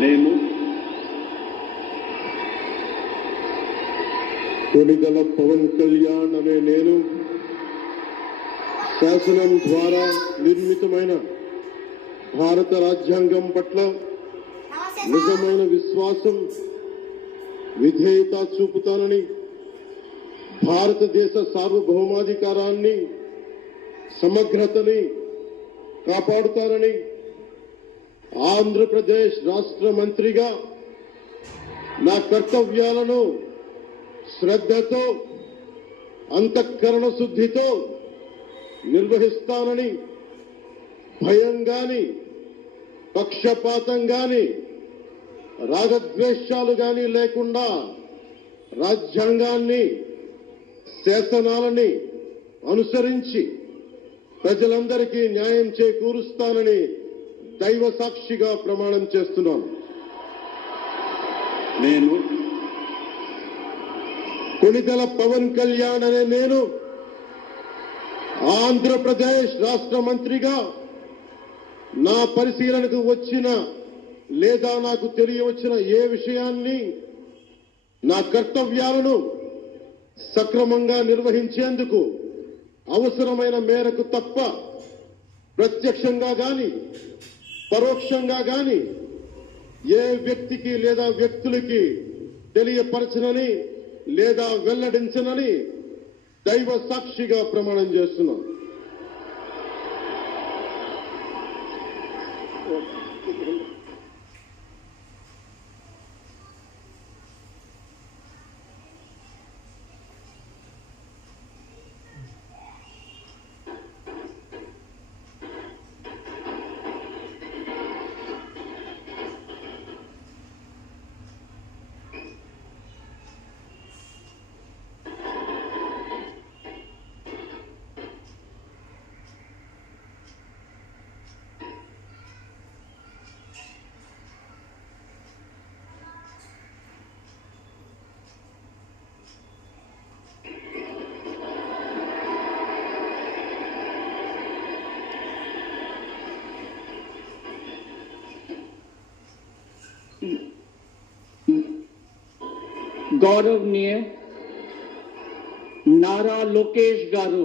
నేను కొనిదల పవన్ కళ్యాణ్ అనే నేను శాసనం ద్వారా నిర్మితమైన భారత రాజ్యాంగం పట్ల నిజమైన విశ్వాసం విధేయత చూపుతానని, భారతదేశ సార్వభౌమాధికారాన్ని సమగ్రతని కాపాడుతానని, ఆంధ్రప్రదేశ్ రాష్ట్ర మంత్రిగా నా కర్తవ్యాలను శ్రద్ధతో అంతఃకరణ శుద్ధితో నిర్వహిస్తానని, భయం గాని పక్షపాతం గాని రాగద్వేషాలు గాని లేకుండా రాజ్యాంగాన్ని శాసనాలని అనుసరించి ప్రజలందరికీ న్యాయం చేకూరుస్తానని దైవ సాక్షిగా ప్రమాణం చేస్తున్నాను. నేను కొనిదెల పవన్ కళ్యాణ్ అనే నేను ఆంధ్రప్రదేశ్ రాష్ట్ర మంత్రిగా నా పరిశీలనకు వచ్చిన లేదా నాకు తెలియవచ్చిన ఏ విషయాన్ని నా కర్తవ్యాలను సక్రమంగా నిర్వహించేందుకు అవసరమైన మేరకు తప్ప ప్రత్యక్షంగా గాని పరోక్షంగా గాని ఏ వ్యక్తికి లేదా వ్యక్తులకి తెలియపరచనని లేదా వెల్లడించనని దైవ సాక్షిగా ప్రమాణం చేస్తున్నాను. गौरवनीय नारा लोकेश गारू